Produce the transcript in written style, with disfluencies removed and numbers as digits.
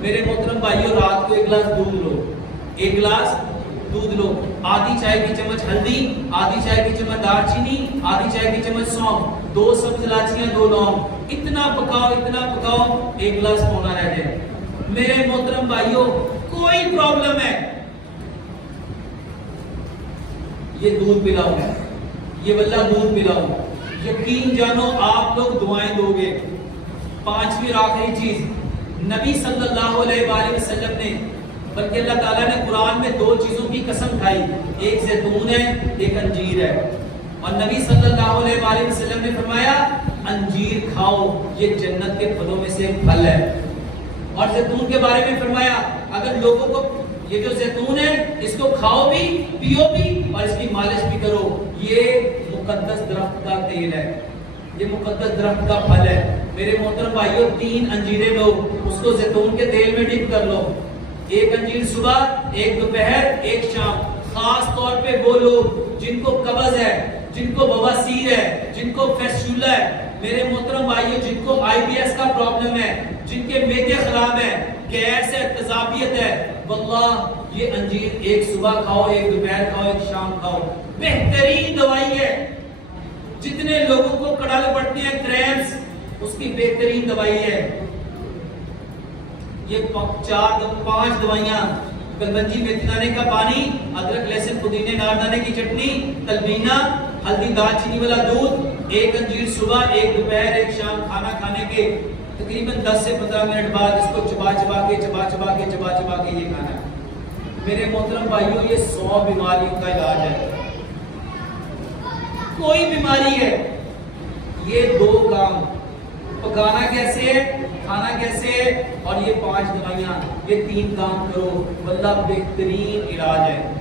میرے محترم بھائیوں رات کو ایک گلاس دودھ لو، ایک گلاس دودھ لو، آدھی چائے کی چمچ ہلدی، آدھی چائے کی چمچ دار چینی، آدھی چائے کی چمچ سونف، 2 سبز الائچیاں، 2 لونگ، اتنا پکاؤ ایک گلاس پونا رہ جائے۔ میرے محترم بھائیوں کوئی پرابلم ہے یہ دودھ پلاؤ، یہ واللہ دودھ پلاؤ، یقین جانو آپ لوگ دعائیں دو گے۔ 5ویں اور آخری چیز، نبی صلی اللہ علیہ وآلہ وسلم نے، بلکہ اللہ تعالیٰ نے قرآن میں 2 چیزوں کی قسم کھائی، ایک زیتون ہے، ایک انجیر ہے، اور نبی صلی اللہ علیہ وآلہ وسلم نے فرمایا انجیر کھاؤ، یہ جنت کے پھلوں میں سے ایک پھل ہے، اور زیتون کے بارے میں فرمایا اگر لوگوں کو یہ جو زیتون ہے اس کو کھاؤ بھی، پیو بھی، اور اس کی مالش بھی کرو، یہ مقدس درخت کا تیل ہے، یہ مقدس درخت کا پھل ہے۔ میرے محترم بھائیوں 3 انجیریں لو، اس کو زیتون کے تیل میں ڈپ کر لو، ایک انجیر صبح، ایک دوپہر، ایک شام۔ خاص طور پہ وہ لوگ جن کو قبض ہے، جن کو بواسیر ہے، جن کو فیسٹولا ہے، میرے محترم بھائیوں جن کو IBS کا پرابلم ہے، جن کے معدے خراب ہے، گیس ہے، تذابیت ہے، واللہ یہ انجیر ایک صبح کھاؤ، ایک دوپہر کھاؤ، ایک شام کھاؤ، بہترین دوائی ہے۔ جتنے لوگوں کو کڑال پڑتے ہیں کریمز، اس کی بہترین دوائی ہے یہ 5 دوائیاں، کلبنجی میتھی دانے کا پانی، ادرک لہسن پودینے ناردانے کی چٹنی، تلبینہ، ہلدی دار چینی والا دودھ، ایک انجیر صبح، ایک دوپہر، ایک شام، کھانا کھانے کے تقریباً 10 سے 15 منٹ بعد اس کو چبا کے یہ کھانا ہے۔ میرے محترم بھائیوں یہ 100 بیماریوں کا علاج ہے۔ کوئی بیماری ہے یہ 2 کام، پکانا کیسے ہے، کھانا کیسے ہے، اور یہ 5 دوائیاں، یہ 3 کام کرو، واللہ بہترین علاج ہے۔